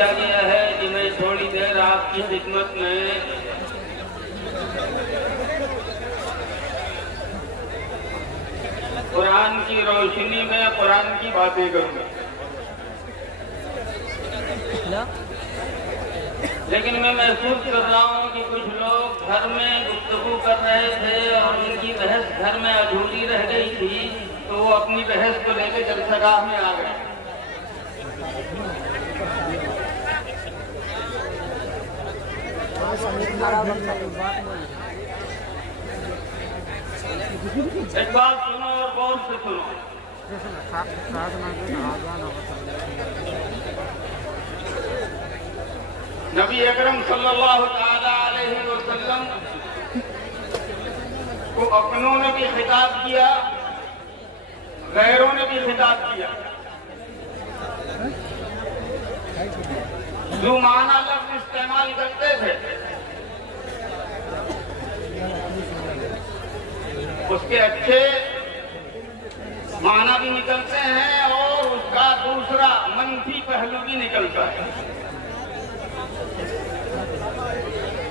दिया गया है कि मैं थोड़ी देर आपकी खिदमत में कुरान की रोशनी में कुरान की बातें करूंगा। लेकिन मैं महसूस कर रहा हूँ कि कुछ लोग घर में गुफ्तगू कर रहे थे और उनकी बहस घर में अधूरी रह गई थी, तो वो अपनी बहस को लेकर जलसागाह में आ गए। एक बात सुनो और गौर से सुनो। नबी अकरम सल्लल्लाहु ताला अलैहि वसल्लम को अपनों ने भी खिताब किया, गैरों ने भी खिताब किया। जो माना लफ्ज इस्तेमाल करते थे उसके अच्छे माना भी निकलते हैं और उसका दूसरा मनफी पहलू भी निकलता है।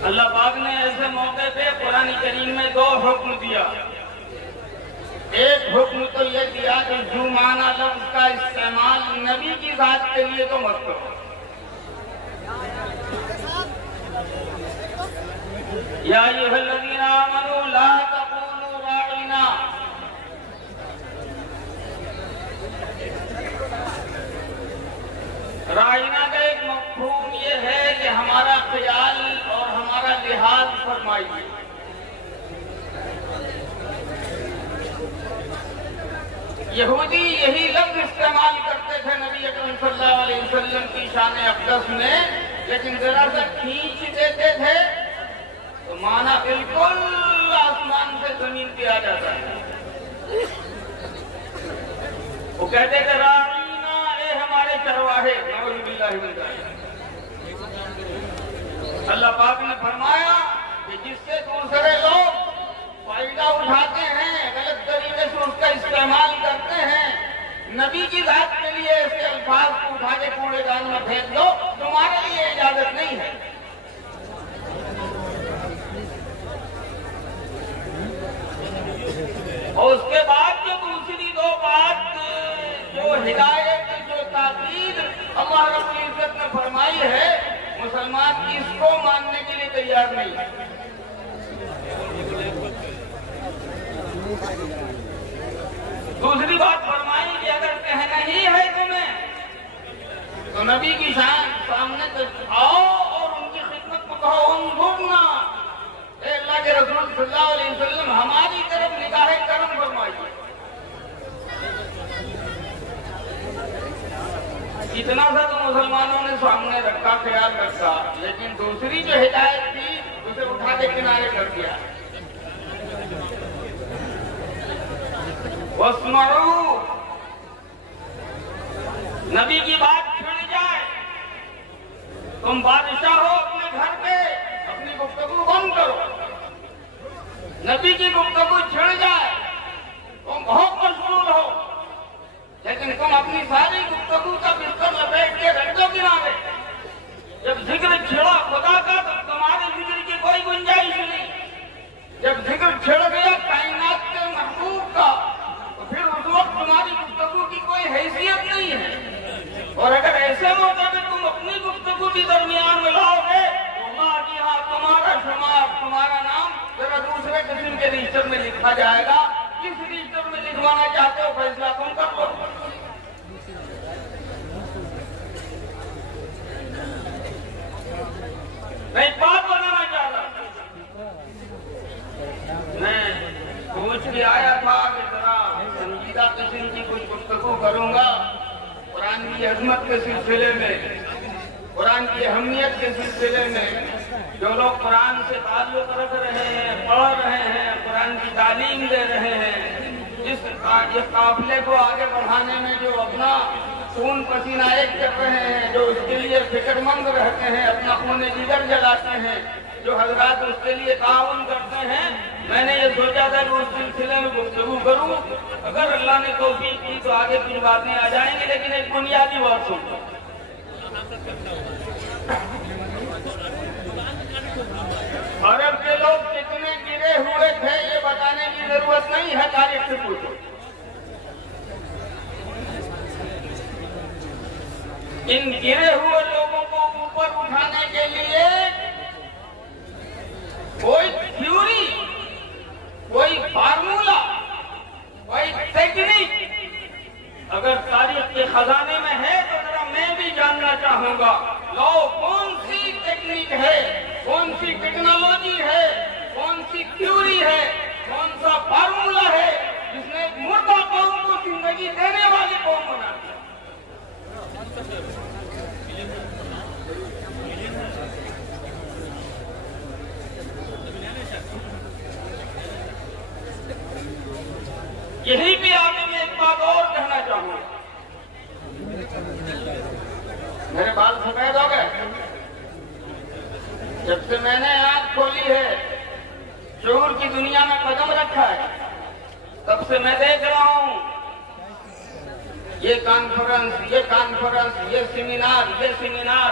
अल्लाह पाक ने ऐसे मौके पे कुरान करीम में दो हुक्म दिया। एक हुक्म तो ये दिया कि जो माना लफ्ज का इस्तेमाल नबी की जात के लिए तो मत करो। या अय्युहल्लज़ीना आमनू ला तक़ूलू राइना, राइना का एक मफ़हूम ये है कि हमारा ख्याल और हमारा लिहाज फरमाइए। यहूदी यही लफ्ज इस्तेमाल करते थे नबी अकरम सल्लल्लाहु अलैहि वसल्लम की शान अक़दस में, लेकिन जरा सा खींच देते थे तो माना बिल्कुल आसमान से जमीन पे आ जाता है। वो कहते थे राईना, ए हमारे चरवाहे। अल्लाह पाक ने फरमाया कि जिससे दूसरे लोग फायदा उठाते हैं, गलत तरीके से उसका इस्तेमाल करते हैं, नबी की जात के लिए ऐसे अल्फाज को उठा के कूड़ेदान में फेंक दो, तुम्हारे लिए इजाजत नहीं है। और उसके बाद जो दूसरी दो बात, जो हिदायत, जो ताकीद अल्लाह रब्बुल इज्जत ने फरमाई है, मुसलमान इसको मानने के लिए तैयार नहीं है। दूसरी बात फरमाई कि अगर कहना ही है तुम्हें तो नबी की शान सामने तो आओ और उनकी खिदमत में कहो उन्ना, अल्लाह के रसूल सल्लल्लाहु अलैहि वसल्लम हमारी तरफ निगाह करम फरमाइए। इतना सा तो मुसलमानों ने सामने रखा, ख्याल रखा, लेकिन दूसरी जो हिदायत थी उसे उठा के किनारे कर दिया। वस्मऊ, नबी की बात छिड़ जाए, तुम बादशाह हो अपने घर पे, अपनी गुफ्तगू बंद करो। नबी की गुफ्तगू छिड़ जाए, तुम बहुत मशगूल हो, लेकिन तुम अपनी सारी गुफ्तगू का बिस्तर लपेट के रख दो किनारे। जब जिक्र छिड़ा खुदा का तो तुम्हारे जिक्र की कोई गुंजाइश नहीं। जब जिक्र छिड़ गया कायनात के महबूब का, तो फिर उस वक्त तुम्हारी गुफ्तगू की कोई हैसियत नहीं है। और अगर ऐसे मौके में तुम अपनी गुफ्तगू भी दरमियान में लाओगे तो अल्लाह के यहाँ तुम्हारा शुमार, तुम्हारा नाम जरा दूसरे किस्म के रजिस्टर में लिखा जाएगा। किस रजिस्टर में लिखवाना चाहते हो फैसला तुम कर लो। मैं एक बात बताना चाहता, मैं सोच के आया था कि जरा संजीदा किस्म की कुछ गुफ्तगू करूंगा कुरान की अजमत के सिलसिले में, कुरान की अहमियत के सिलसिले में। जो लोग कुरान से ताल्लुक रख रहे हैं, पढ़ रहे हैं, कुरान की तालीम दे रहे हैं, इस काफिले को आगे बढ़ाने में जो अपना खून पसीना एक कर रहे हैं, जो उसके लिए फिक्रमंद रहते हैं, अपना खून जिगर जलाते हैं, जो हजरात उसके लिए ताउन करते हैं, मैंने ये सोचा था कि उस सिलसिले में गुफ्तगू करूं। अगर अल्लाह ने तौफीक की तो आगे कुछ बातें आ जाएंगी, लेकिन एक बुनियादी बात सुन लो। अरब के लोग कितने गिरे हुए थे ये बताने की जरूरत नहीं है, तारीख से पूछो। इन गिरे हुए लोगों को ऊपर उठाने के लिए कोई थ्योरी, कोई फार्मूला, कोई टेक्निक अगर तारीख के खजाने में है तो जरा मैं भी जानना चाहूंगा। लो, कौन सी टेक्निक है, कौन सी टेक्नोलॉजी है, कौन सी थ्योरी है, कौन सा फार्मूला है जिसने एक मुर्दा कौम को जिंदगी देने वाली कौम बना दिया। यही भी आगे मैं एक बात और कहना चाहूंगा। मेरे बाल सफेद हो गए जब से मैंने आंख खोली है, शऊर की दुनिया में कदम रखा है, तब से मैं देख रहा हूं ये कॉन्फ्रेंस, ये सेमिनार,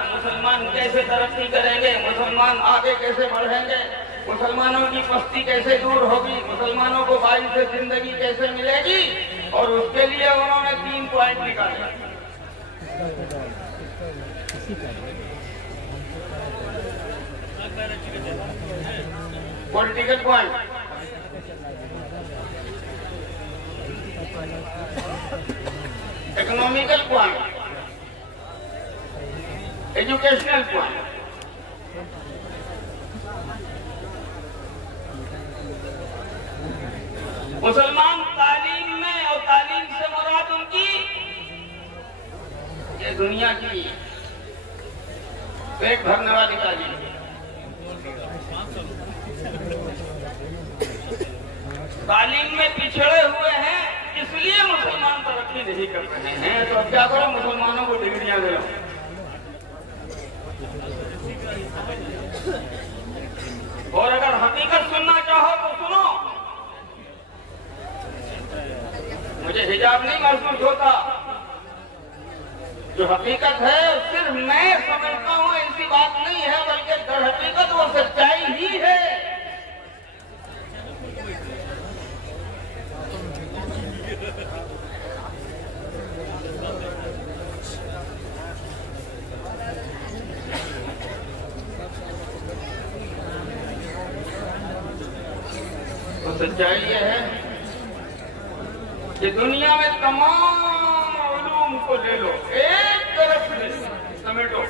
मुसलमान कैसे तरक्की करेंगे, मुसलमान आगे कैसे बढ़ेंगे, मुसलमानों की पस्ती कैसे दूर होगी, मुसलमानों को बारिश से जिंदगी कैसे मिलेगी, और उसके लिए उन्होंने 3 पॉइंट निकाले। Political point, economical point, educational point. मुसलमान तालीम में, और तालीम से मुराद उनकी ये दुनिया की पेट भरने वाली तालीम। तालीम में पिछड़े हुए हैं, इसलिए मुसलमान तरक्की नहीं कर रहे हैं। तो अब क्या करो, मुसलमानों को डिग्रियां दे। और अगर हकीकत सुनना चाहो तो सुनो, मुझे हिजाब नहीं महसूस होता। जो हकीकत है सिर्फ मैं समझता हूं, ऐसी बात नहीं है, बल्कि दर हकीकत वो सच्चाई ही है। तो सच्चाई ये है कि दुनिया में तमाम उलूम को ले लो, एक तरफ से समेटो,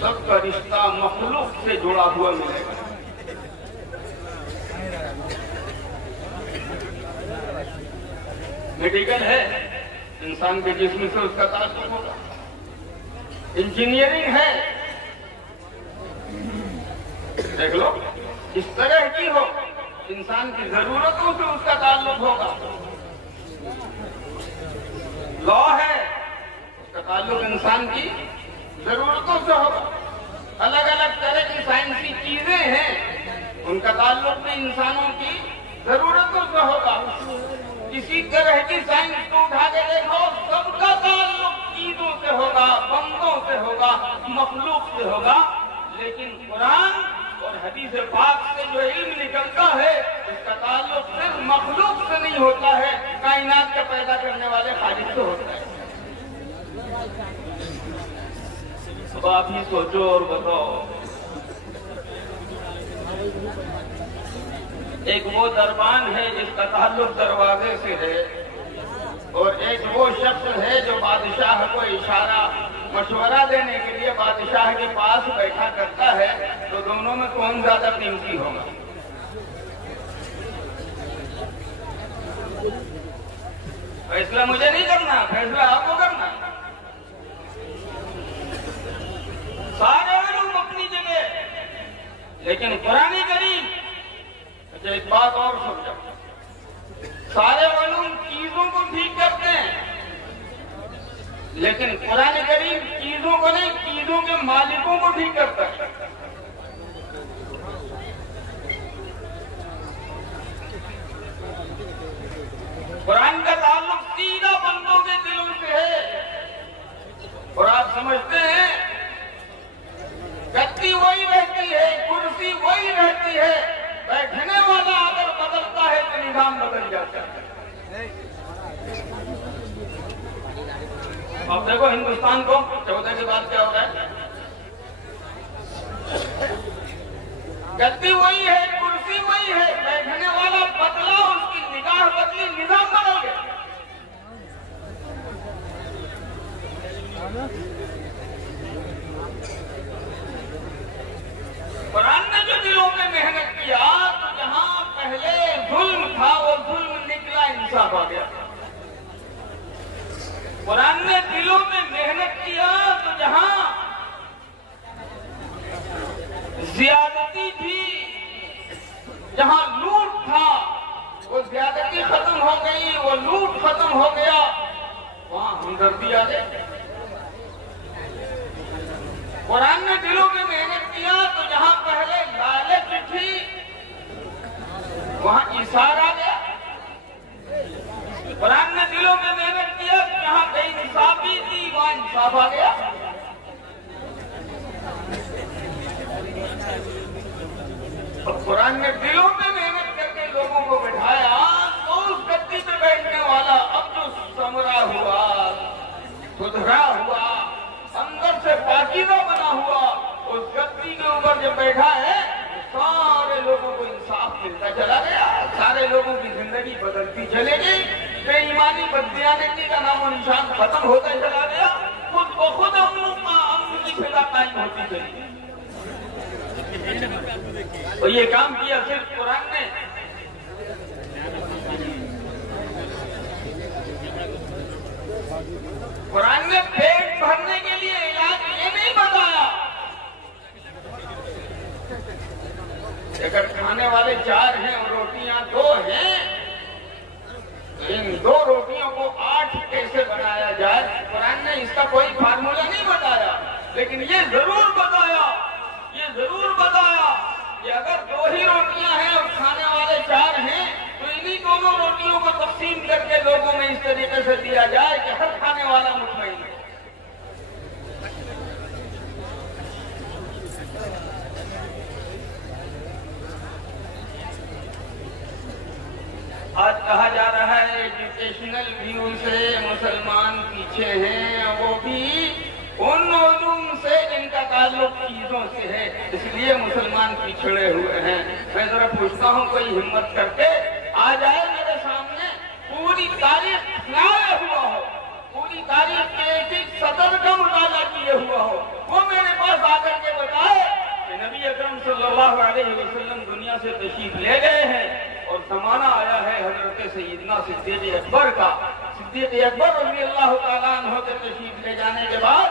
सबका रिश्ता मखलूक से जुड़ा हुआ मिलेगा। मेडिकल है, इंसान के जिस्म से उसका ताल्लुक होगा। इंजीनियरिंग है, देख लो, इस तरह की हो, इंसान की जरूरतों से उसका ताल्लुक होगा। लॉ है, उसका ताल्लुक इंसान की जरूरतों से होगा। अलग अलग तरह की साइंसी चीजें हैं, उनका ताल्लुक भी इंसानों की जरूरतों से होगा। किसी तरह की साइंस को उठा के देखो, सबका ताल्लुक चीजों से होगा, बंदों से होगा, मखलूक से होगा। लेकिन कुरान और हदीस पाक से जो इल्म निकलता है, इसका ताल्लुक सिर्फ मखलूक से नहीं होता है, कायनात का पैदा करने वाले खालिक से होता है। अब आप ही सोचो और बताओ, एक वो दरबान है जिसका ताल्लुक दरवाजे से है, और एक वो शख्स है जो बादशाह को इशारा मशवरा देने के लिए बादशाह के पास बैठा करता है। तो दोनों में कौन ज्यादा कीमती होगा? फैसला मुझे नहीं करना, फैसला आपको करना। सारे लोग अपनी जगह, लेकिन कुरान करीम, अच्छा एक बात और समझो, सारे उलूम चीजों को ठीक करते हैं, लेकिन कुरान करीम चीजों को नहीं, चीजों के मालिकों को ठीक करता है। कुरान का ताल्लुक सीधा बंदों के दिलों से है, अब देखो हिंदुस्तान को 14 के बाद क्या हो रहा है। गद्दी वही है, कुर्सी वही है, बैठने वाला बदला, उसकी निगाह बदली, निजाम बदल गया। कुरान ने जो दिलों में मेहनत किया, तो जहां पहले जुल्म था वो जुल्म निकला, इंसाफ आ गया। कुरान ने दिलों में मेहनत किया, तो जहां ज्यादती थी, जहां लूट था, वो ज्यादती खत्म हो गई, वो लूट खत्म हो गया, वहां हमदर्दी आ गई। कुरान ने दिलों में मेहनत किया, तो जहां पहले लालच थी वहां इशारा आ गया। कुरान ने दिलों में मेहनत किया, तो जहां बेइंसाफी थी वहां इंसाफ आ गया। और कुरान ने दिलों में मेहनत करके लोगों को बैठाया, तो उस गद्दी पे बैठने वाला अब जो समरा हुआ, सुधरा हुआ, अंदर से पाकीज़ा बना हुआ, उस गद्दी के ऊपर जब बैठा है, सारे लोगों को इंसाफ मिलता चला गया, सारे लोगों की जिंदगी बदलती चली गई, बेईमानी बददियानती का नामो निशान खत्म होता चला गया, खुद ब खुद अमन की फिजा कायम होती चली गई। और ये काम किया सिर्फ कुरान ने। कुरान ने पेट भरने के लिए इलाज ये नहीं बताया। अगर खाने वाले 4 हैं और रोटियां 2 हैं, तो इन 2 रोटियों को 8 कैसे बनाया जाए, कुरान ने इसका कोई फार्मूला नहीं बताया। लेकिन ये जरूर बताया कि अगर 2 ही रोटियां हैं और खाने वाले 4 हैं, तो इन्हीं दोनों रोटियों को तकसीम करके लोगों में इस तरीके से दिया जाए कि हर खाने वाला मुतमईन है। आज कहा जा रहा है एजुकेशनल व्यू से मुसलमान पीछे हैं, वो भी उन उलूम से जिनका ताल्लुक चीजों से है, इसलिए मुसलमान पिछड़े हुए हैं। मैं जरा पूछता हूँ, कोई हिम्मत करके आ जाए मेरे सामने, पूरी तारीख लाया हुआ हो, पूरी तारीख के एक सदर का मुताला किए हुआ हो, वो मेरे पास आकर के बताए कि नबी अकरम सल्लल्लाहु अलैहि वसल्लम दुनिया से तशरीफ ले गए हैं और जमाना आया है हजरत सैयदना सिद्दीक़ अकबर का। सिद्दीक़ अकबर रज़ी अल्लाह तआला अन्हु के तशरीफ ले जाने के बाद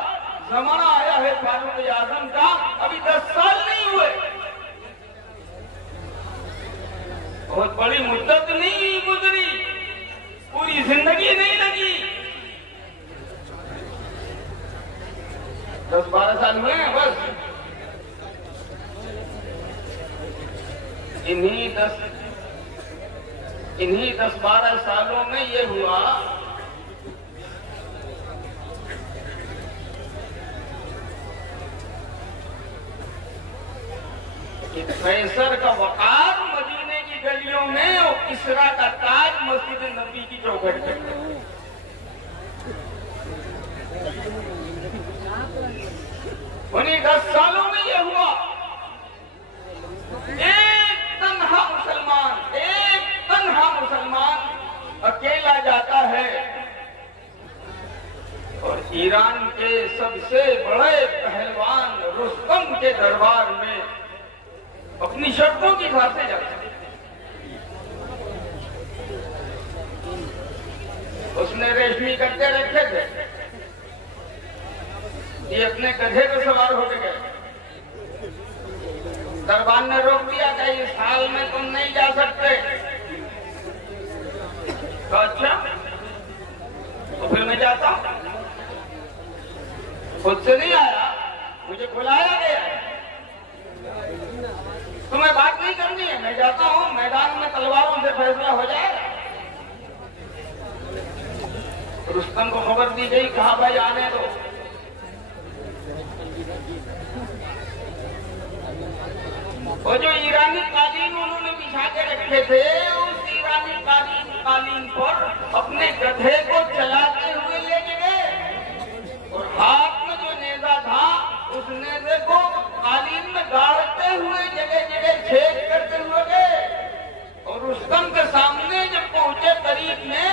जमाना आया है फारूक आज़म का। अभी 10 साल नहीं हुए, बहुत बड़ी मुद्दत नहीं गुजरी, पूरी जिंदगी नहीं लगी, 10-12 साल हुए हैं बस। इन्हीं 10-12 सालों में ये हुआ कि कैसर का वकार मदीने की गलियों में और किसरा का ताज मस्जिद नबी की चौखट पे। उन्हीं 10 सालों में यह हुआ, एक तन्हा मुसलमान अकेला जाता है और ईरान के सबसे बड़े पहलवान रुस्तम के दरबार में अपनी शर्तों की खातिर जाता है। उसने रेशमी कट्टे रखे थे, ये अपने गधे पर सवार होके गए। दरबार ने रोक दिया कि इस हाल में तुम नहीं जा सकते। तो अच्छा, तो फिर मैं जाता हूं, खुद से नहीं आया, मुझे बुलाया गया। तुम्हें बात नहीं करनी है, मैं जाता हूं, मैदान में तलवारों से फैसला हो जाएगा। रुस्तम को खबर दी गई, कहा भाई आने दो। वो जो ईरानी कालीन उन्होंने बिछा के रखे थे, उस ईरानी कालीन पर अपने गधे को चलाते हुए ले गए और हाथ में जो नेजा था उस नेजे को कालीन में गाड़ते हुए जगह जगह छेद करते हुए गए और रुस्तम के सामने जब पहुंचे करीब में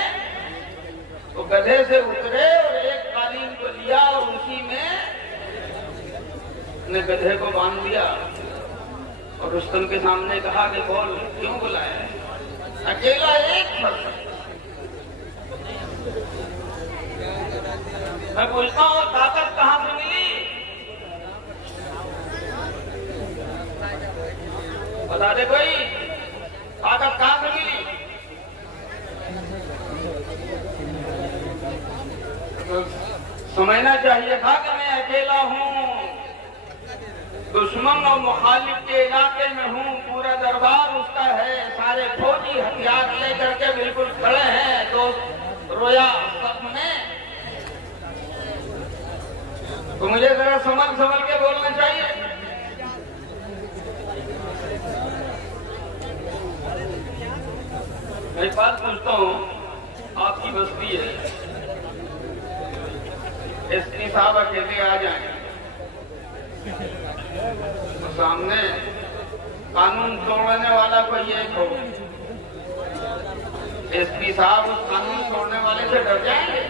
तो गधे से उतरे और एक कालीन को लिया और उसी में ने गधे को बांध दिया और रुस्तम के सामने कहा कि बोल क्यों बुलाया है? अकेला एक फर्क। मैं पूछता हूँ ताकत कहाँ से मिली? बता दे कोई, ताकत कहाँ से मिली? तो समझना चाहिए था कि मैं अकेला हूँ, दुश्मन और मुखालिफ के इलाके में हूँ, पूरा दरबार उसका है, सारे फौजी हथियार लेकर के बिल्कुल खड़े हैं, दोस्त रोया सब में। तो मुझे जरा संभल के बोलना चाहिए। मैं एक बात पूछता हूँ, आपकी बस्ती है, एसपी साहब अकेले आ जाए तो सामने कानून तोड़ने वाला कोई एक हो, एसपी साहब उस कानून तोड़ने वाले से डर जाएंगे?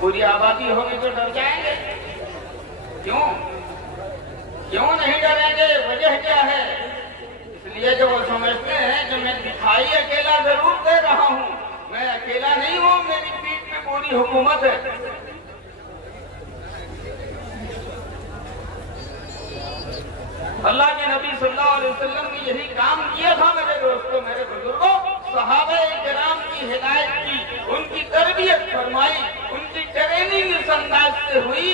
पूरी आबादी होगी तो डर जाएंगे? क्यों नहीं डरेंगे? वजह क्या है? इसलिए जो वो समझते हैं कि मैं दिखाई अकेला जरूर दे रहा हूँ, मैं अकेला नहीं हूँ, मेरी पीठ में पूरी हुकूमत है। अल्लाह के नबी सल्लल्लाहु अलैहि वसल्लम ने यही काम किया था मेरे दोस्तों, मेरे बुजुर्गों। सहाबा-ए-किराम की हिदायत की, उनकी तरबियत फरमाई, उनकी ट्रेनिंग इस अंदाज से हुई,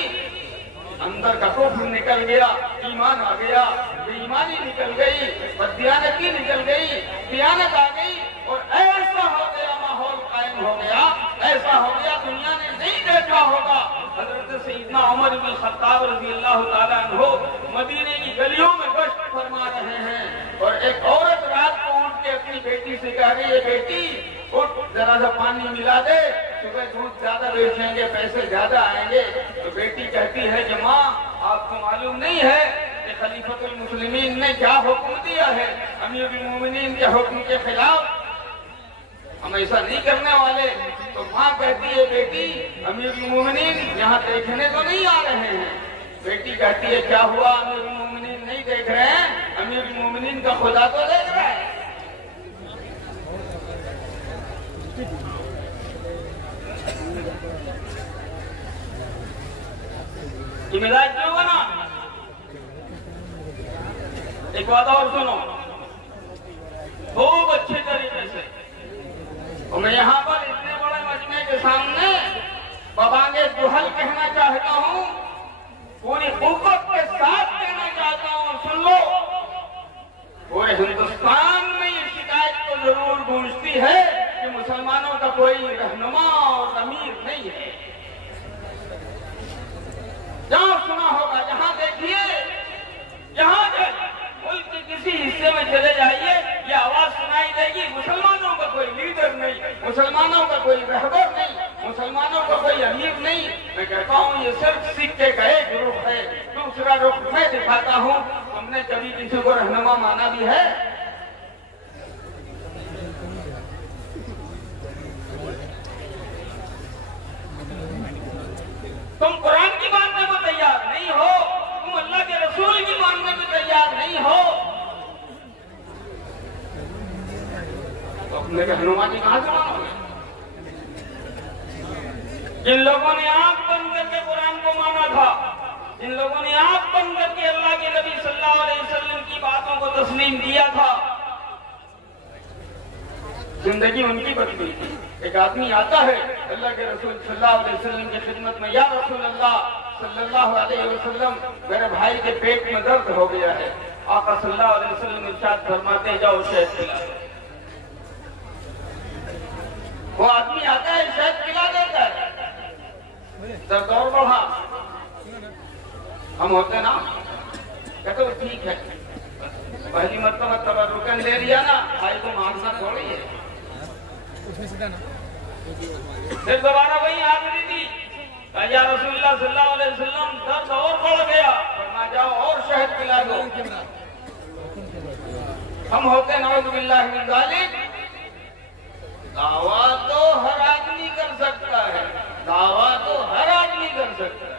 अंदर का कुफ्र निकल गया, ईमान आ गया, बेईमानी निकल गई, बददियानती निकल गई, दियानत आ गई और ऐसा हो गया, माहौल कायम हो गया, ऐसा हो गया दुनिया ने नहीं देखा होगा। हजरत सैयदना उमर इब्न खत्ताब रज़ियल्लाहु ताला अन्हु मदीने की गलियों में गश्त फरमा रहे हैं और एक औरत रात को उठ के अपनी बेटी से कह रही है, बेटी उठ जरा सा पानी मिला दे, सुबह दूध ज्यादा बेचेंगे, पैसे ज्यादा आएंगे। तो बेटी कहती है कि माँ आपको मालूम नहीं है कि खलीफतुल मुस्लिमीन ने क्या हुक्म दिया है, अमीरुल मोमिनीन के हुक्म के खिलाफ हम ऐसा नहीं करने वाले। तो माँ कहती है, बेटी अमीरुल मोमिनीन यहाँ देखने तो नहीं आ रहे हैं। बेटी कहती है, क्या हुआ, अमीरुल मोमिनीन नहीं देख रहे हैं? अमीरुल मोमिनीन का खुदा तो देख रहा है। ये मिजाज क्यों बना? एक बात और सुनो खूब अच्छे तरीके से। और मैं यहाँ पर इतने बड़े मजमे के सामने बबांगे दुहल कहना चाहता हूँ, पूरी कुव्वत के साथ कहना चाहता हूँ, सुन लो। पूरे हिंदुस्तान में ये शिकायत तो जरूर गूंजती है कि मुसलमानों का कोई रहनुमा और अमीर नहीं है। जहाँ सुना होगा, जहाँ देखिए, जहाँ मुल्क के किसी हिस्से में चले जाइए, ये आवाज सुनाई देगी, मुसलमानों का कोई लीडर नहीं, मुसलमानों का कोई रहबर नहीं, मुसलमानों का कोई अमीर नहीं। मैं कहता हूँ ये सिर्फ सिक्के का एक रुख है, दूसरा रुख मैं दिखाता हूँ। हमने कभी किसी को रहनुमा माना भी है? तुम कुरान की मानने को तैयार नहीं हो, तुम अल्लाह के रसूल की मानने को तैयार नहीं हो, तो अपने रहनुमानी कहां से मानोगे? जिन लोगों ने आंख बंद करके कुरान को माना था, जिन लोगों ने आंख बंद करके अल्लाह के नबी सल्लल्लाहु अलैहि वसल्लम की बातों को तस्लीम किया था, जिंदगी उनकी बच गई थी। एक आदमी आता है अल्लाह के रसूल सल्लल्लाहु अलैहि वसल्लम की खिदमत में, या रसूल अल्लाह सल्लल्लाहु अलैहि वसल्लम, मेरे भाई के पेट में दर्द हो गया है। आका सल्लल्लाहु अलैहि वसल्लम इरशाद फरमाते, जाओ शहद पिला दो। वो आदमी आता है, शहद पिला देता है, दर्द और बढ़ा। हम होते ना, कहते ठीक है, पहली मरतबा तबरुकन ले लिया ना, भाई को मानना थोड़ी है। फिर दोबारा वही हाजिरी दी, या रसूलुल्लाह सल्लल्लाहु अलैहि वसल्लम दर्द और बढ़ गया, फरमा जाओ और शहद पिला दो। हम होते नऊज़ बिल्लाहि मिन ज़ालिक, दावा तो हर आदमी कर सकता है, दावा तो हर आदमी कर सकता है,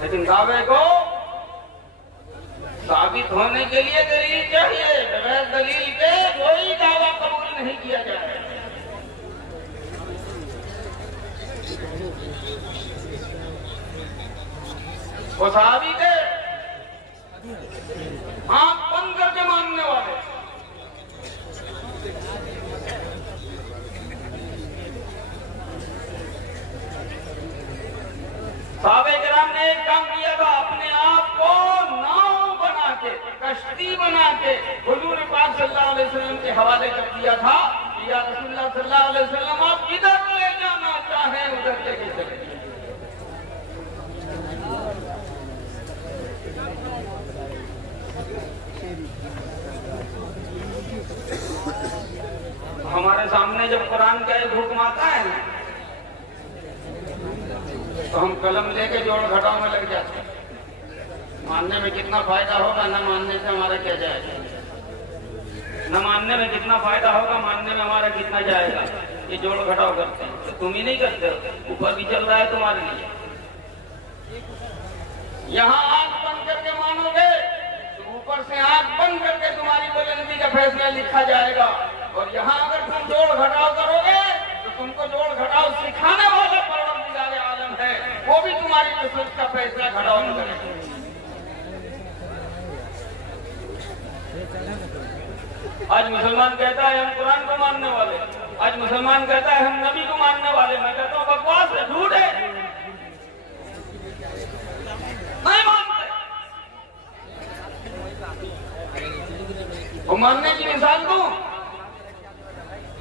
लेकिन दावे को साबित होने के लिए दलील चाहिए। बगैर दलील के कोई दावा कबूल नहीं किया जाए। वो सहाबी थे आंख बंद करके मानने वाले। साहबे-ए-किराम ने एक काम किया था, अपने आप को नाव बना के, कश्ती बना के हुजूर पाक सल्लल्लाहु अलैहि वसल्लम के हवाले कर दिया था कि या रसूलुल्लाह सल्लल्लाहु अलैहि वसल्लम आप किधर ले जाना चाहें उधर लेके चले। हमारे सामने जब कुरान का एक हुक्म आता है ना, तो हम कलम लेके जोड़ घटाव में लग जाते हैं। मानने में कितना फायदा होगा, न मानने से हमारा क्या जाएगा। न मानने में कितना फायदा होगा, मानने में हमारा कितना जाएगा। ये जोड़ घटाव करते हैं, तो तुम ही नहीं करते हो, ऊपर भी चल रहा है तुम्हारे लिए। यहाँ आंख बंद करके मानोगे तो ऊपर से आंख बंद करके तुम्हारी बुलंदी का फैसला लिखा जाएगा, और यहाँ अगर तुम जोड़ घटाव करोगे तो तुमको जोड़ घटाव सिखाने वाला परवरदिगार आलम है, वो भी तुम्हारी किस्मत का फैसला घटाव न करेगा। आज मुसलमान कहता है हम कुरान को मानने वाले, आज मुसलमान कहता है हम नबी को मानने वाले। मैं कहता हूँ बकवास है, झूठ है, नहीं मानते। वो मानने की मिसाल दूं,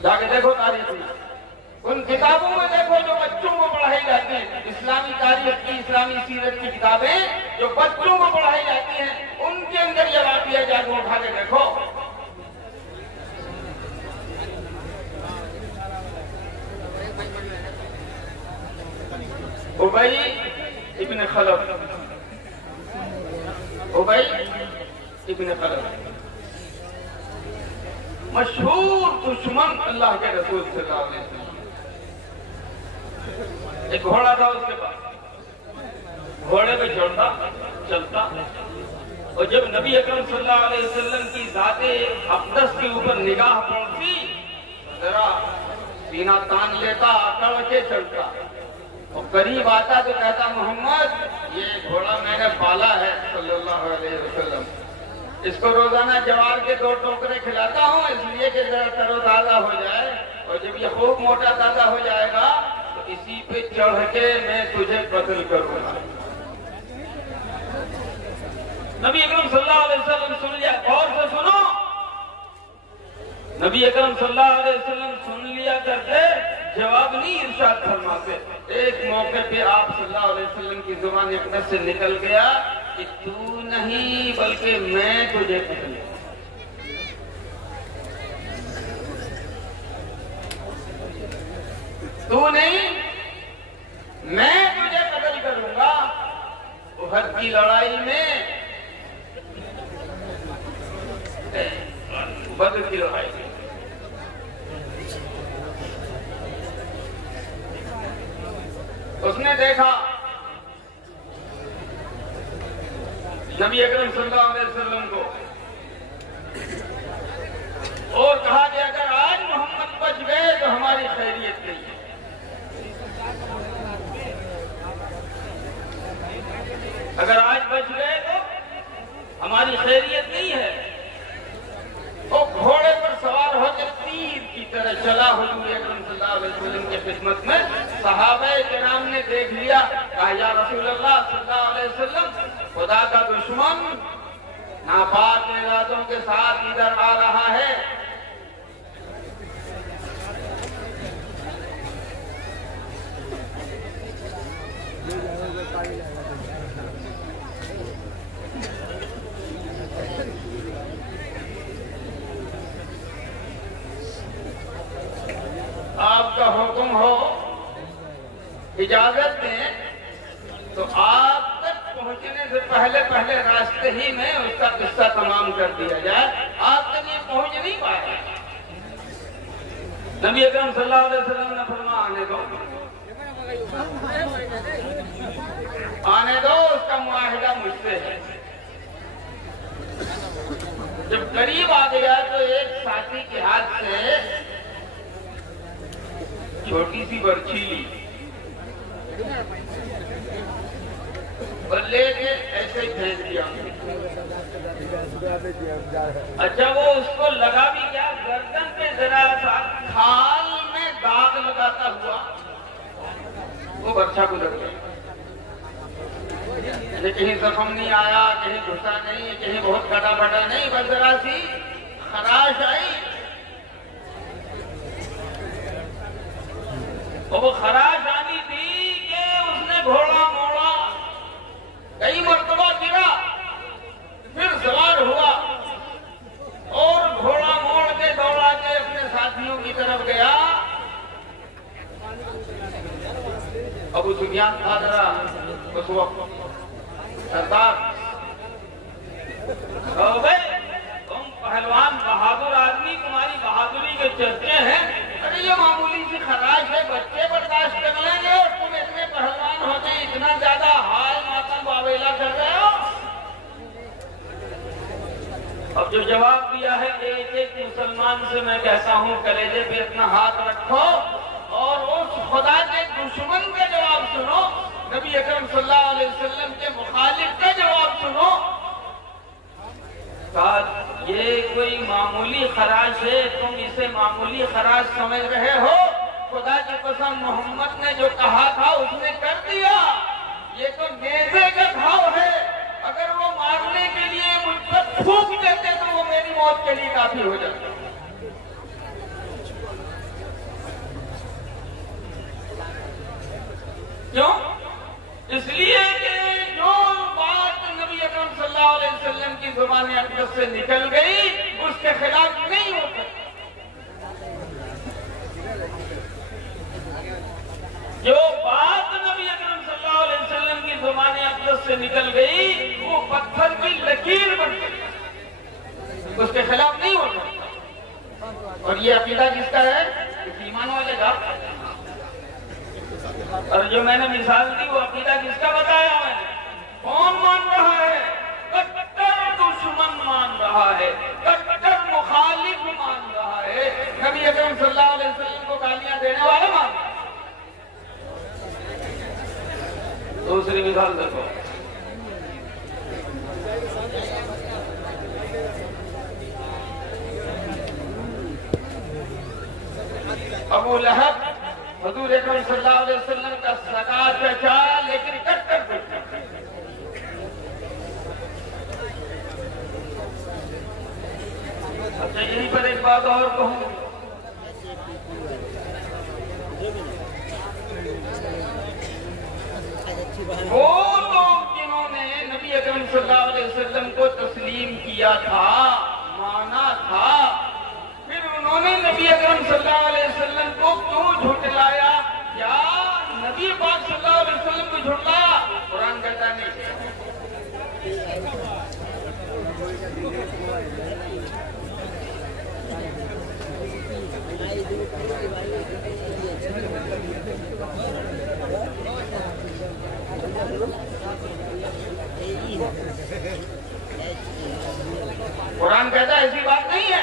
जाके देखो तारीख में, उन किताबों में देखो जो बच्चों को पढ़ाई जाती है, इस्लामी तारीख की, इस्लामी सीरत की किताबें जो बच्चों को पढ़ाई जाती हैं, उनके अंदर जवाब दिया जाके उठा के देखो। उबई इब्न खलफ, उबई इब्न खलफ मशहूर दुश्मन अल्लाह के रसूल सल्लल्लाहु अलैहि वसल्लम। एक घोड़ा था उसके पास, घोड़े पे चढ़ता चलता, और जब नबी अकरम सल्लल्लाहु अलैहि वसल्लम की ज़ाते अक़दस के ऊपर निगाह पड़ती, जरा सीना तान लेता, अकड़ के चलता, और करीब आता तो कहता मोहम्मद ये घोड़ा मैंने पाला है सल्लल्लाहु अलैहि वसल्लम, इसको रोजाना जवार के 2 टोकरे खिलाता हूँ, इसलिए कि जरा तरोताजा हो जाए, और जब ये खूब मोटा ताजा हो जाएगा तो इसी पे चढ़ के मैं तुझे कत्ल करूंगा। नबी अकरम सल्लल्लाहु अलैहि वसल्लम सुन लिया, गौर से सुनो, नबी अकरम सल्लल्लाहु अलैहि वसल्लम सुन लिया करते, जवाब नहीं इरशाद फरमाते। एक मौके पे आप सल्लल्लाहु अलैहि वसल्लम की जुबान अक़दस से निकल गया कि तू नहीं बल्कि मैं तुझे कत्ल, तू नहीं मैं तुझे कत्ल करूंगा। उहद की लड़ाई में, बद्र की लड़ाई में उसने देखा नबी अकरम सल्लल्लाहु अलैहि वसल्लम को, और कहा कि अगर आज मोहम्मद बच गए तो हमारी खैरियत नहीं है। अगर आज बच गए तो हमारी खैरियत नहीं है। तो घोड़े पर सवार होकर तीर की तरह चला हुजूर अकरम सल्लल्लाहु अलैहि वसल्लम की खिदमत में। सहाबा-ए-किराम ने देख लिया, कहा या रसूलल्लाह सल्लल्लाहु अलैहि वसल्लम, खुदा का दुश्मन नापाक इरादों के साथ इधर आ रहा है। इजाजत दें तो आप तक पहुंचने से पहले पहले रास्ते ही में उसका किस्सा तमाम कर दिया जाए। आप तक ये पहुंच नहीं पाएगा। नबी अकरम सल्लल्लाहु अलैहि वसल्लम ने फरमाया आने दो, उसका मुआहिदा मुझसे है। जब करीब आ गया तो एक साथी के हाथ से छोटी सी बर्छी ली और लेके ऐसे ही फेंक दिया। अच्छा, वो उसको लगा भी क्या, गर्दन पे जरा सा खाल में दाग लगाता हुआ वो बर्छा गुजर गया। कहीं जख्म नहीं आया, कहीं घुसा नहीं, कहीं बहुत कटा फटा नहीं, बस जरा सी खराश आई। और वो खराश आनी थी कि उसने घोड़ा मोड़ा, कई मरतबा गिरा, फिर सवार हुआ और घोड़ा मोड़ के दौड़ा के अपने साथियों की तरफ गया। अबू सुफियान था जरा उस वक्त सरदार, तुम पहलवान बहादुर आदमी, तुम्हारी बहादुरी के चर्चे हैं। अरे ये मामूली सी खराश है, बच्चे बर्दाश्त कर लेंगे और तुम इतने पहलवान हो गए, इतना ज्यादा हाल मातम बावेला कर रहे हो। अब जो जवाब दिया है, एक एक मुसलमान से मैं कहता हूँ कलेजे पे अपना हाथ रखो और उस खुदा के दुश्मन का जवाब सुनो, नबी अकरम सल्लल्लाहु अलैहि वसल्लम के मुखालिफ का जवाब सुनो। ये कोई मामूली खराश है, तुम इसे मामूली खराश समझ रहे हो? खुदा की कसम, मोहम्मद ने जो कहा था उसने कर दिया। ये तो नेज़े का घाव है, अगर वो मारने के लिए मुझ पर थूक देते तो वो मेरी मौत के लिए काफी हो जाता। क्यों? इसलिए कि जो बात नबी अकरम सल्लल्लाहु अलैहि वसल्लम की ज़ुबान अक़दस से निकल गई उसके खिलाफ नहीं होता। जो बात नबी अकरम सल्लल्लाहु अलैहि वसल्लम की ज़ुबान अक़दस से निकल गई वो पत्थर की लकीर बन गई, उसके खिलाफ नहीं होता। और ये अकीदा किसका है? ईमान वाले का। और जो मैंने मिसाल दी वो अकीदा किसका बताया मैंने? कौन मान रहा है? कट्टर दुश्मन मान रहा है, कट्टर मुखालिफ मान रहा है, नबी अकरम सल्लल्लाहु अलैहि वसल्लम को गालियां देने वाले मान रहा है। दूसरी मिसाल देखो, अबू लहब हुजूर अकरम सल्लल्लाहु अलैहि वसल्लम का सगा चचा, लेकिन कट्टर दुश्मन। अच्छा, यहीं पर एक बात और कहूं, वो लोग जिन्होंने नबी अकरम सल्लल्लाहु अलैहि वसल्लम को तस्लीम किया था, माना था, फिर उन्होंने नबी अकरम सल्लल्लाहु अलैहि वसल्लम को क्यों झुठलाया? क्या नबी पाक सल्लल्लाहु अलैहि वसल्लम को झुठलाया? कुरान कहता नहीं। कुरान कहता ऐसी बात नहीं है।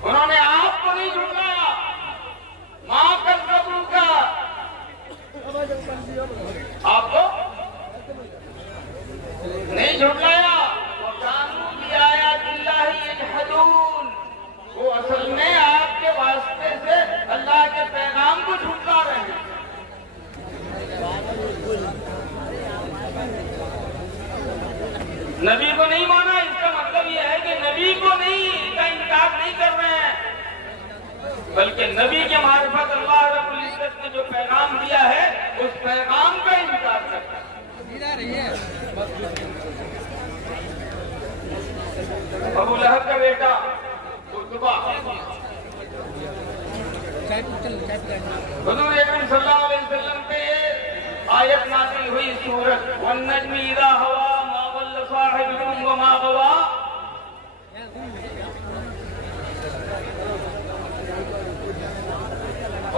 उन्होंने आपको नहीं झुठलाया, मां का कबूल का आपको नहीं झुठलाया। वो कानून भी आया बिल्लाहि यजहदून, वो असल में आपके वास्ते से अल्लाह के पैगाम को झुठला रहे हैं। नबी को नहीं माना, इसका मतलब यह है कि नबी को नहीं का इनकार नहीं कर रहे हैं, बल्कि नबी के मारिफत अल्लाह रब्बुल इज्जत ने जो पैगाम दिया है उस पैगाम का इनकार करता है। अबू लहब का बेटा उतबा हुजूर अकरम सल्लल्लाहु अलैहि वसल्लम पे आयत नाज़िल हुई सूरत वन्नज्मि इज़ा हवा मा ज़ल्ल साहिबुकुम व मा गवा।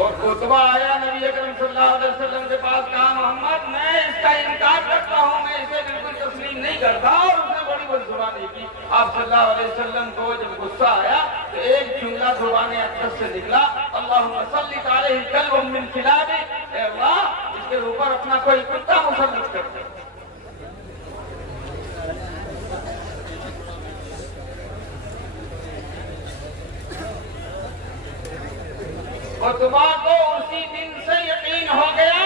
और खुतबा आया नबी अकरम सल्लल्लाहु अलैहि वसल्लम के पास, कहा मोहम्मद मैं इसका इनकार करता हूँ, मैं इसे बिल्कुल तस्लीम नहीं करता। और उसने बड़ी बदजुबानी की। आप सल्लल्लाहु अलैहि वसल्लम को जब गुस्सा आया तो एक जुमला जुबान अक़दस से निकला, अल्लाहुम्मा सल्लि अलैहि कल्बुम मिन किलाबि, ऐ अल्लाह इसके ऊपर अपना कोई कुत्ता मुसल्लत कर दे। खुतबा को उसी दिन से यकीन हो गया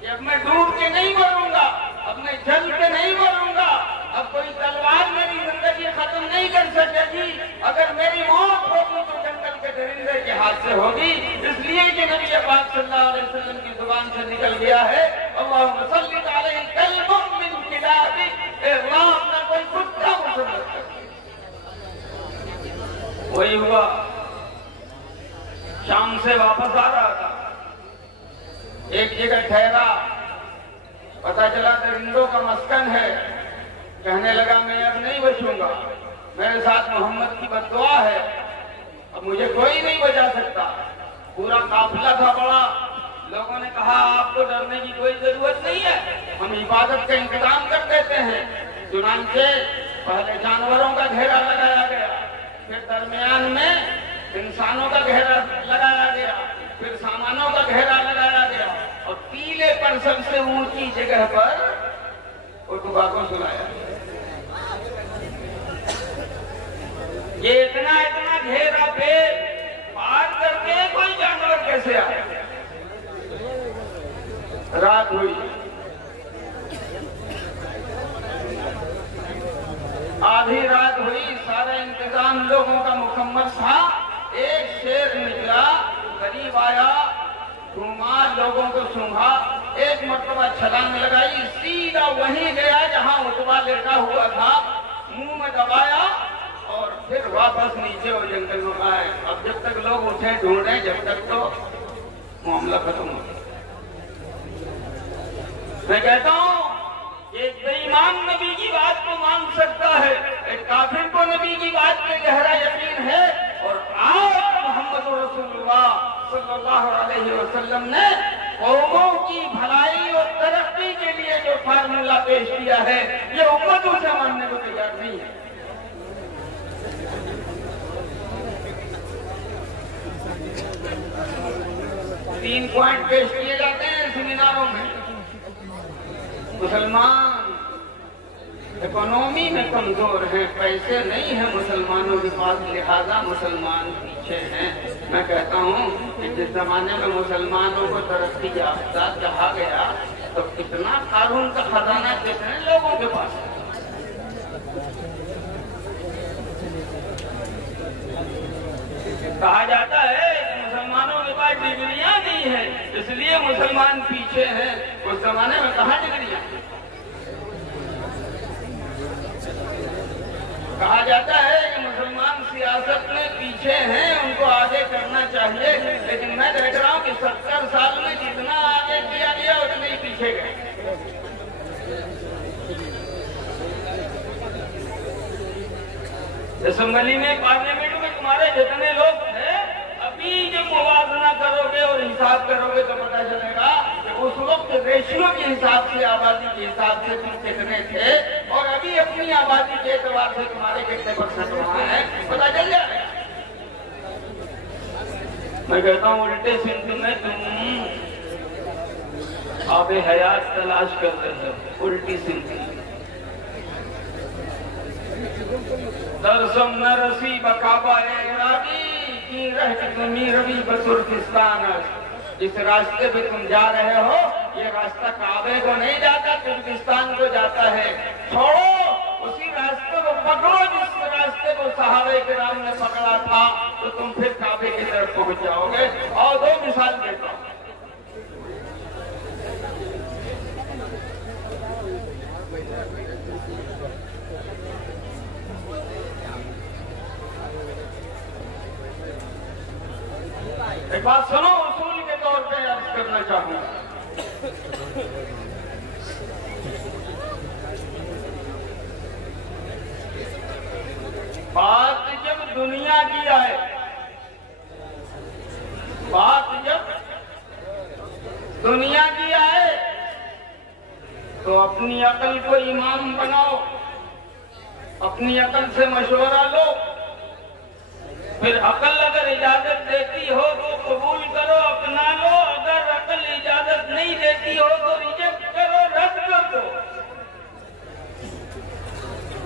कि अब मैं डूब के नहीं मरूंगा, अब मैं जल के नहीं मरूंगा, अब कोई तलवार मेरी जिंदगी खत्म नहीं कर सकेगी। अगर मेरी मौत होगी तो जंगल के दरिंदे के हाथ से होगी। इसलिए कि नबी पाक सल्लल्लाहु अलैहि वसल्लम की जुबान से निकल गया है, अल्लाहुम्मा सल्लि अलैहि कल्बुम मिन किलाबि, ऐ अल्लाह अपना कोई कुत्ता मुसल्लत कर। वही हुआ। शाम से वापस आ रहा था, एक जगह ठहरा, पता चला दरिंदों का मस्कन है। कहने लगा मैं अब नहीं बचूंगा, मेरे साथ मोहम्मद की बद्दुआ है, अब मुझे कोई नहीं बचा सकता। पूरा काफिला था बड़ा। लोगों ने कहा आपको डरने की कोई जरूरत नहीं है, हम इबादत का इंतजाम कर देते हैं। चुनांचे पहले जानवरों का घेरा लगाया गया, फिर दरमियान में इंसानों का घेरा लगाया गया, फिर सामानों का घेरा लगाया गया, और टीले पर सबसे ऊंची जगह पर खुतबा को सुनाया। ये इतना इतना घेरा पे पार करके कोई जानवर कैसे आए? रात हुई, आधी रात हुई, सारा इंतजाम लोगों का मुकम्मल था। एक शेर निकला, करीब आया, घूमा, लोगों को सूंघा, एक मर्तबा छलांग लगाई, सीधा वहीं गया जहां खुतबा लेटा हुआ था, मुंह में दबाया और फिर वापस नीचे वो जंगल में आए। अब जब तक लोग उठे ढूंढे, जब तक तो मामला खत्म हो गया। मैं कहता हूँ एक बेईमान नबी की बात को मान सकता है, एक काफिर को नबी की बात पे गहरा यकीन है। और आज मोहम्मद रसूलुल्लाह सल्लल्लाहु अलैहि वसल्लम ने कौमों की भलाई और तरक्की के लिए जो फार्मूला पेश किया है, ये उम्मत उसे मानने को तैयार नहीं है। तीन पॉइंट पेश किए जाते हैं सेमिनारों में। मुसलमान इकोनॉमी में कमजोर हैं, पैसे नहीं है मुसलमानों के पास, लिहाजा मुसलमान पीछे हैं। मैं कहता हूँ कि जिस जमाने में मुसलमानों को तरक्की याफ्ता कहा गया, तो कितना कानून का खजाना कितने लोगों के पास है। कहा जाता है कि मुसलमानों के पास डिग्रियां नहीं है, इसलिए मुसलमान पीछे हैं। उस जमाने में कहाँ डिग्रियां? कहा जाता है कि मुसलमान सियासत में पीछे हैं, उनको आगे करना चाहिए। लेकिन मैं देख रहा हूँ कि 70 साल में जितना आगे किया गया उतने ही पीछे गए। असेंबली में, पार्लियामेंट में तुम्हारे जितने लोग थे, अभी जब मुवाजना करोगे और हिसाब करोगे तो पता चलेगा कि उस वक्त रेशियो के हिसाब से, आबादी के हिसाब से तुम कितने थे, और अभी अपनी आबादी के एतबार से तुम्हारे कितने % वहां है, पता चल जाएगा। मैं कहता हूँ उल्टे सिंध में तुम आबे हयात तलाश कर रहे हो, उल्टी सिंध। दरसम नरसी बकाबा की रह तुमी रवि बतुर्किस्तान। जिस रास्ते पे तुम जा रहे हो, ये रास्ता काबे को नहीं जाता, तुर्किस्तान को जाता है। छोड़ो उसी रास्ते को, पकड़ो जिस रास्ते को सहाबे किराम ने पकड़ा था, तो तुम फिर काबे की तरफ पहुंच जाओगे। और दो मिसाल देता हूं। एक बात सुनो, उसूल के तौर पे अर्ज करना चाहूंगा। बात जब दुनिया की आए, बात जब दुनिया की आए तो अपनी अकल को इमाम बनाओ, अपनी अकल से मशवरा लो, फिर अकल अगर इजाजत देती हो तो कबूल करो, अपना लो, अगर अकल इजाजत नहीं देती हो तो रिजेक्ट करो, रद्द कर दो।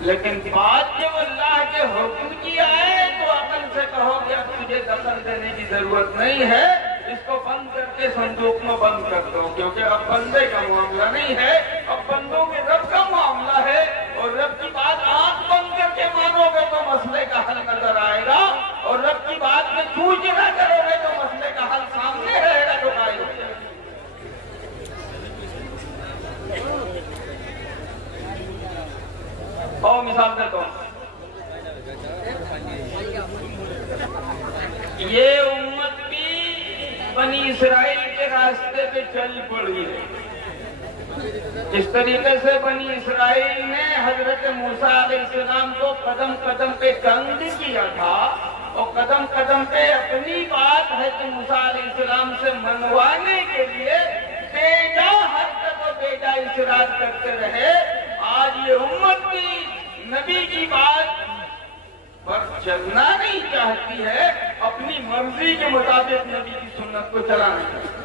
लेकिन बात जब अल्लाह के हुक्म की आए तो अकल से कहो कि अब तुझे दखल देने की जरूरत नहीं है, इसको बंद करके संदूक में बंद कर दो, क्योंकि अब बंदे का मामला नहीं है, अब बंदों के रब का मामला है। और रब की बात आंख बंद करके मानोगे तो मसले का हल नजर आएगा, और रब की बात में सूचना करोगे तो मसले का हल सामने रहेगा। तो गाय और मिसाल देता हूं, ये उम्मत भी बनी इस्राइल के रास्ते पे चल पड़ी है। इस तरीके से बनी इस्राइल ने हजरत मूसा अलैहिस्सलाम को कदम कदम पे तंग किया था, और कदम कदम पे अपनी बात हजरत मूसा अलैहिस्सलाम से मनवाने के लिए बेजा हरकत और बेजा इशरात करते रहे। आज ये उम्मत भी नबी की बात पर चलना नहीं चाहती है, अपनी मर्जी के मुताबिक नबी की सुन्नत को चलाना चाहती है।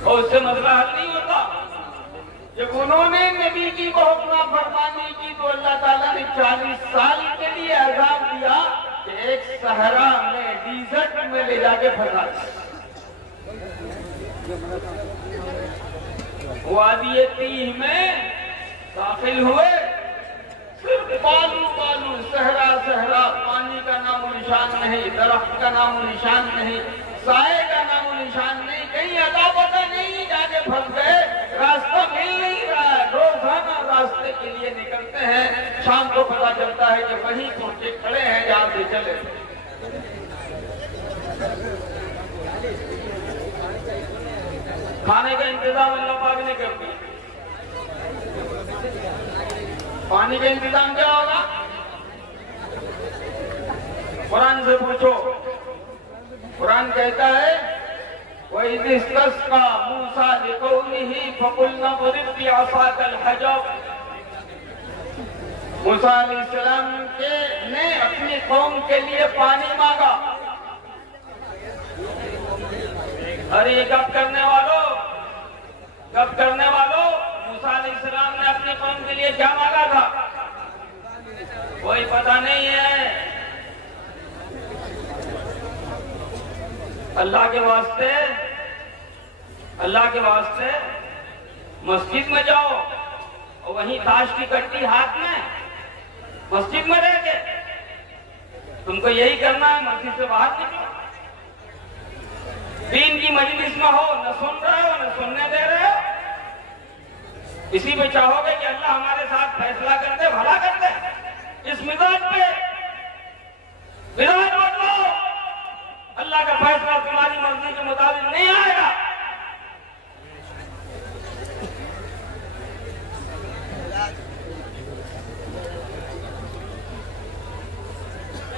और उससे मसला हल नहीं होता। जब उन्होंने नबी की बहुत नाफरमानी की तो अल्लाह ताला ने 40 साल के लिए अज़ाब दिया कि एक सहरा में, डिजर्ट में ले जाके फंसा दिया। वादी तीह में दाखिल हुए, सिर्फ बालू बालू, सहरा सहरा, पानी का नामो निशान नहीं, दरख्त का नामो निशान नहीं, साए का नामो निशान नहीं, कहीं अता पता नहीं, जाके फंस गए, रास्ता मिल नहीं रहा है। रोजाना रास्ते के लिए निकलते हैं, शाम को पता चलता है कि वहीं पहुंचे खड़े हैं जहां से चले। खाने का इंतजाम अल्लाह पाक ने कर दिया, पानी का इंतजाम क्या होगा? कुरान से पूछो। कुरान कहता है वही इस्तिस्का मूसा लिकौमिही फकुलना वरिब बिअसाकल हजर। मूसा अलैहिस्सलाम ने अपनी कौम के लिए पानी मांगा। अरे गप करने वालों, गप करने वालों, मूसा अलैहिस्सलाम ने अपनी कौम के लिए क्या मांगा था? कोई पता नहीं है। अल्लाह के वास्ते, अल्लाह के वास्ते मस्जिद में जाओ और वहीं ताश की कट्टी हाथ में मस्जिद में रह के तुमको यही करना है, मस्जिद से बाहर निकलो। दीन की मजलिस में हो, न सुन रहे हो न सुनने दे रहे हो, इसी में चाहोगे कि अल्लाह हमारे साथ फैसला कर दे, भला कर दे। इस मिजाज पे मिजाज बदलो, अल्लाह का फैसला तुम्हारी मर्जी के मुताबिक नहीं आएगा।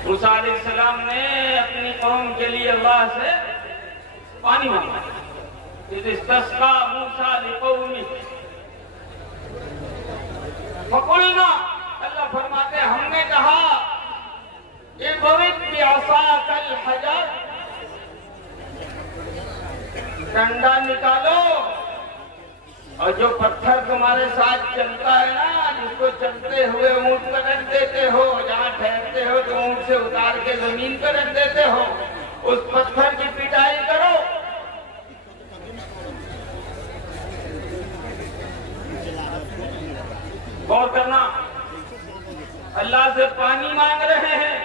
मूसा अलैहिस्सलाम ने अपनी कौम के लिए अल्लाह से पानी मांगा। इस्तिस्का मूसा लिकौमिही फकुलना, अल्लाह फरमाते हमने कहा इज़रिब बिअसाकल हजर, डंडा निकालो और जो पत्थर तुम्हारे साथ चलता है ना, जिसको चलते हुए ऊंट पर रख देते हो, जहाँ ठहरते हो तो ऊंट से उतार के जमीन पर रख देते हो, उस पत्थर की पिटाई करो। गौर करना, अल्लाह से पानी मांग रहे हैं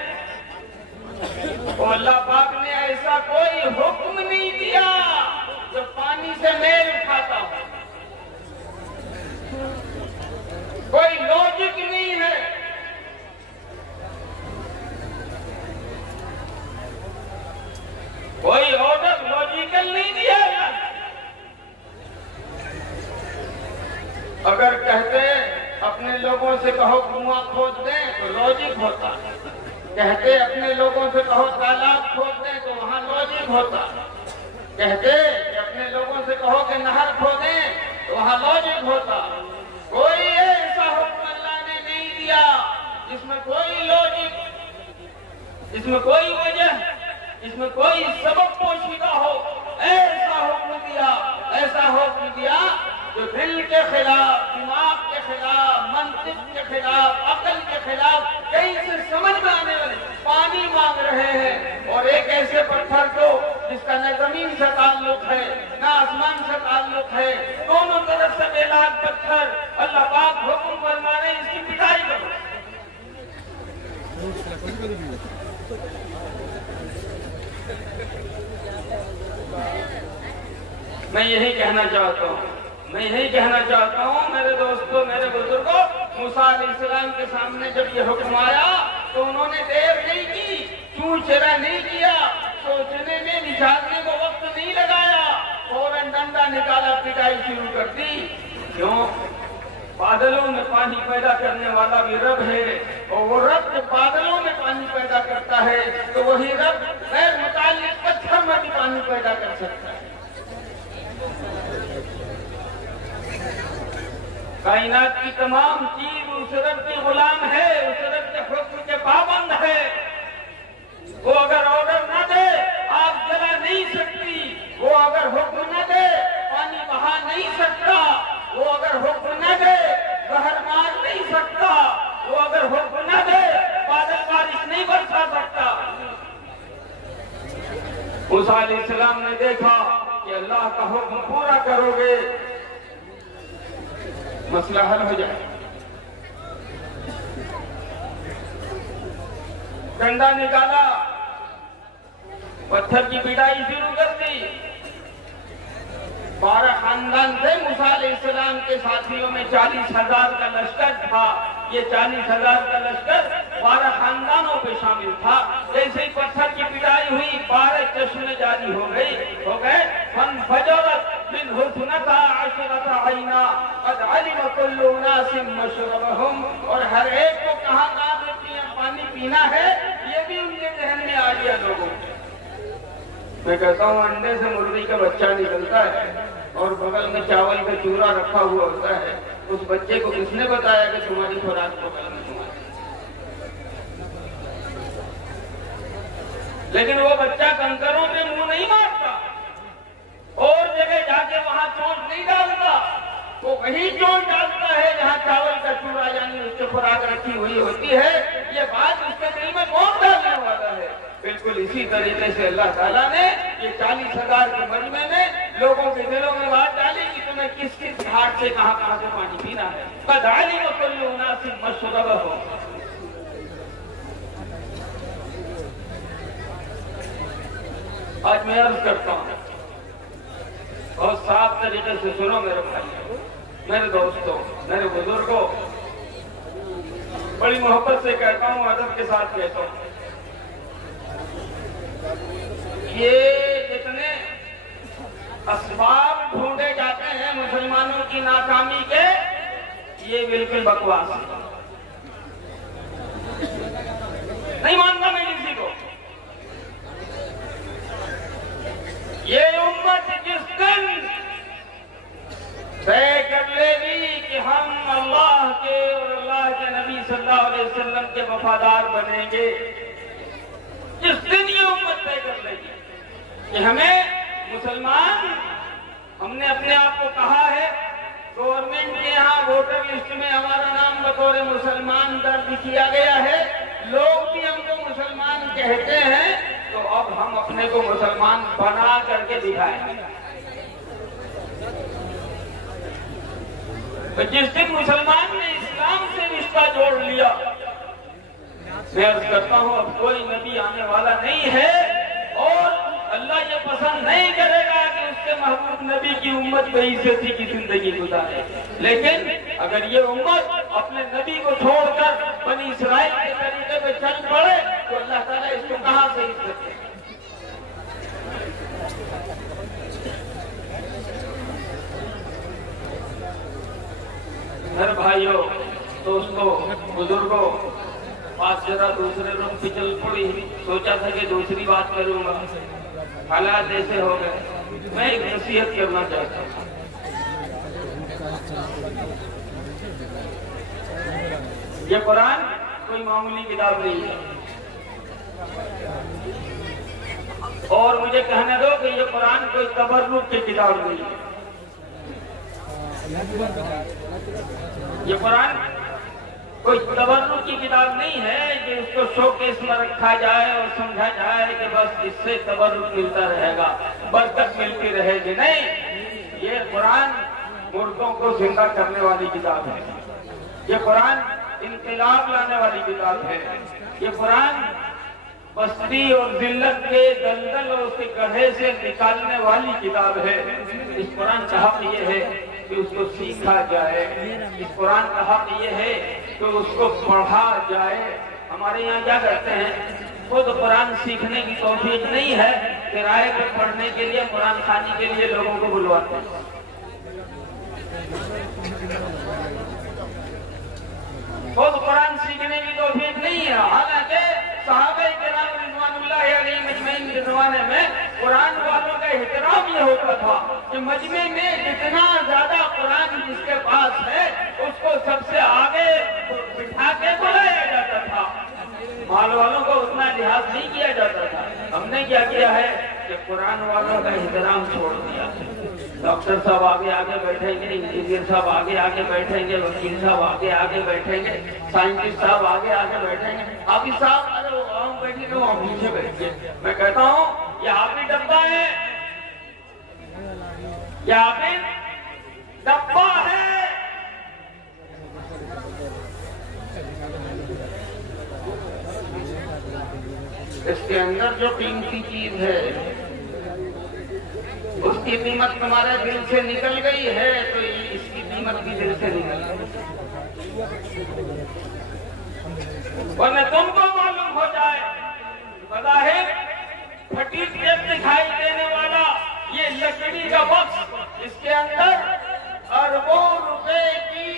तो अल्लाह पाक ने ऐसा कोई हुक्म नहीं दिया जो पानी से मेल खाता हो। कोई लॉजिक नहीं है। कहते अपने लोगों से कहो कुआं खोद दें तो लॉजिक होता, कहते अपने लोगों से कहो तालाब खोद दें तो वहां लॉजिक होता, कहते कि अपने लोगों से कहो कि नहर खोदें तो वहां लॉजिक होता। कोई ऐसा हुक्म अल्लाह ने नहीं दिया जिसमें कोई लॉजिक, इसमें कोई वजह, इसमें कोई सबब पोशीदा हो। ऐसा हुक्म दिया, ऐसा हुक्म दिया जो दिल के खिलाफ, दिमाग के खिलाफ, मंतिक के खिलाफ, अकल के खिलाफ, कहीं से समझ में आने वाले पानी मांग रहे हैं। और एक ऐसे पत्थर को जिसका न जमीन से ताल्लुक है न आसमान से ताल्लुक है, दोनों तरफ से बेलाग पत्थर, अल्लाह पाक हुक्म फरमा रहे इसकी पिटाई करो। मैं यही कहना चाहता हूँ, मैं यही कहना चाहता हूँ मेरे दोस्तों, मेरे बुजुर्गों, मूसा अलैहिस्सलाम के सामने जब ये हुक्म आया तो उन्होंने देर नहीं की, चूचरा नहीं किया, सोचने में, विचारने को वक्त नहीं लगाया, फौरन डंडा निकाला, पिटाई शुरू कर दी। क्यों? बादलों में पानी पैदा करने वाला भी रब है, और वो रब जब बादलों में पानी पैदा करता है तो वही रब गैर मुताल्लिक पत्थर में भी पानी पैदा कर सकता है। कायनात की तमाम चीज उस रब के गुलाम है, उस रब के हुक्म के पाबंद है। वो अगर ऑर्डर न दे आग जला नहीं सकती, वो अगर हुक्म न दे पानी बहा नहीं सकता, वो अगर हुक्म न दे कहर मार नहीं सकता, वो अगर हुक्म न दे बादल बारिश नहीं बरसा सकता। मूसा अलैहिस्सलाम ने देखा कि अल्लाह का हुक्म पूरा करोगे मसला हल हो जाए। डंडा निकाला, पत्थर की पिटाई शुरू कर दी। 12 खानदान थे मूसा अलैहिस्सलाम के साथियों में 40,000 का लश्कर था। ये 40,000 का लश्कर 12 खानदानों पे शामिल था। जैसे ही पत्थर की पिटाई हुई 12 चश्मे जारी हो गए। फनफजरत मिन हुस्नता अशरता आइना कद अलिम कुल्लु उनासिम मशरबहुम, और हर एक को कहाँ पानी पीना है ये भी उनके जहन में आ गया लोगों के। मैं कहता हूँ अंडे से मुर्गी का बच्चा निकलता है और बगल में चावल का चूरा रखा हुआ होता है, उस बच्चे को किसने बताया कि तुम्हारी खुराक बगल में तुम्हारी? लेकिन वो बच्चा कंकरों पे मुंह नहीं मारता और जगह जाके वहां चोट नहीं डालता, वो वही चोट डालता है जहां चावल का चूरा यानी उसकी खुराक रखी हुई होती है। ये बात उसके दिल में कौन डालने वाला है? बिल्कुल इसी तरीके से अल्लाह ताला ने ये 40,000 के मजमे में लोगों के दिलों में बात डाली कि तुम्हें किस किस घाट से कहां से पानी पीना है। बदाली को कुल्लु उनासिम मशरबहुम। आज मैं अर्ज करता हूँ, बहुत साफ तरीके से सुनो मेरे भाइयों, मेरे दोस्तों, मेरे बुजुर्गों, बड़ी मोहब्बत से कहता हूँ, अदब के साथ कहता हूँ, ये जितने असबाब ढूंढे जाते हैं मुसलमानों की नाकामी के, ये बिल्कुल बकवास है। नहीं मानता मैं किसी को। ये उम्मत जिस दिन तय कर लेगी कि हम अल्लाह के और अल्लाह के नबी सल्लल्लाहु अलैहि वसल्लम के वफादार बनेंगे, जिस दिन ये उम्मत तय कर लेगी कि हमें मुसलमान, हमने अपने आप को कहा है, गवर्नमेंट के यहाँ वोटर लिस्ट में हमारा नाम बतौर मुसलमान दर्ज किया गया है, लोग भी हमको मुसलमान कहते हैं, तो अब हम अपने को मुसलमान बना करके दिखाएंगे। तो जिस दिन मुसलमान ने इस्लाम से रिश्ता जोड़ लिया, मैं अर्ज करता हूं अब कोई नबी आने वाला नहीं है और अल्लाह ये पसंद नहीं करेगा कि उसके महबूब नबी की उम्मत बेइज्जती की जिंदगी गुजारे। लेकिन अगर ये उम्मत अपने नबी को छोड़कर बनी इस्राइल के तरीके पे चल पड़े तो अल्लाह ताला इसको कहां से इज्जत देगा? घर भाइयों, दोस्तों, बुजुर्गों, बात जरा दूसरे रूम पे चल पड़ी। सोचा था कि दूसरी बात करूंगा, हालात ऐसे हो गए। मैं एक नसीहत करना चाहता हूँ। ये कुरान कोई मामूली किताब नहीं है, और मुझे कहने दो कि ये कुरान कोई तबर्रुक की किताब नहीं है। ये कुरान कोई तबर्रुक की किताब नहीं है कि उसको शोकेस में रखा जाए और समझा जाए कि बस इससे तबर्रुक मिलता रहेगा, बरकत मिलती रहेगी। नहीं, ये कुरान मुर्दों को जिंदा करने वाली किताब है। ये कुरान इनकलाब लाने वाली किताब है। ये कुरान बस्ती और जिल्लत के दलदल और उसके गड्ढे से निकालने वाली किताब है। इस कुरान का हक ये है कि उसको सीखा जाए। इस कुरान का हक ये है कि उसको पढ़ा जाए। हमारे यहाँ क्या करते हैं, खुद कुरान सीखने की तौफीक नहीं है, किराए पे पढ़ने के लिए, कुरान खानी के लिए लोगों को बुलवाते हैं। खुद कुरान सीखने की तौफीक नहीं है। हालांकि सहाबा किराम रिज़वानुल्लाहि अलैहिम अजमईन के जमाने में कुरान वालों का एहतराम ये होता था कि मजमे में जितना ज्यादा कुरान जिसके पास है उसको सबसे आगे बिठा के बुलाया जाता था। माल वालों को उतना लिहाज नहीं किया जाता था। हमने क्या किया है कि कुरान वालों का एहतराम छोड़ दिया। डॉक्टर साहब आगे आगे बैठेंगे, इंजीनियर साहब आगे आगे बैठेंगे, वकील साहब आगे आगे बैठेंगे, साइंटिस्ट साहब आगे आगे बैठेंगे, हाफिज साहब अरे वो बैठे तो वहां पीछे बैठिए। मैं कहता हूँ ये हाफिज डब्बा है, ये हाफिज डब्बा है। इसके अंदर जो कीमती चीज है उसकी कीमत तुम्हारे दिल से निकल गई है तो इसकी कीमत भी दिल से निकल गई। वरना तुमको मालूम हो जाए बज़ाहिर फटी टेप दिखाई देने वाला ये लकड़ी का बक्स, इसके अंदर अरबों रुपए की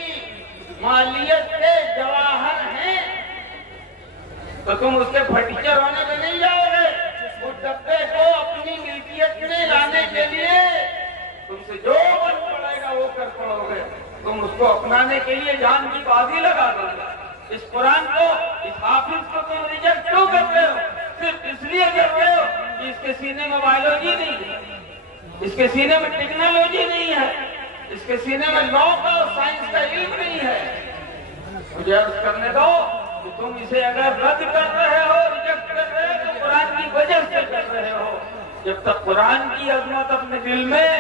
मालियत के जवाहर हैं, तो तुम उसके फटीचर होने में नहीं जाओगे। उस डब्बे को अपनी मिल्कियत में लाने के लिए तुमसे जो बन पड़ेगा वो कर पड़ोगे। तुम उसको अपनाने के लिए जान की बाजी लगा दोगे। इस कुरान को, इस हाफिज को तुम रिजेक्ट क्यों कर रहे हो? सिर्फ इसलिए कर रहे हो कि इसके सीने में बायोलॉजी नहीं है, इसके सीने में टेक्नोलॉजी नहीं है, इसके सीने में लॉ का और साइंस का इल्म नहीं है। मुझे अर्ज करने दो कि तुम इसे अगर रद्द कर रहे हो, रिजेक्ट कर रहे हो तो कुरान की वजह से कर रहे हो। जब तक कुरान की अजमत अपने दिल में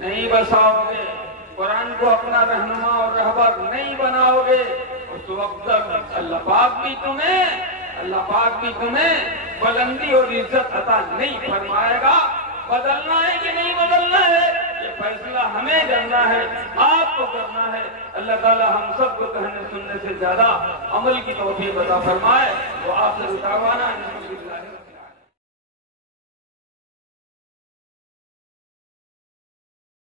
नहीं बसाओगे, कुरान को अपना रहनुमा और रहबर नहीं बनाओगे, उस वक्त तक अल्लाह पाक भी तुम्हें बुलंदी और इज्जत अता नहीं फरमाएगा। बदलना है कि नहीं बदलना है, ये फैसला हमें करना है, आपको करना है। अल्लाह ताला हम सबको कहने सुनने से ज्यादा अमल की तौफीक अता फरमाए। वो आपसे उतारवाना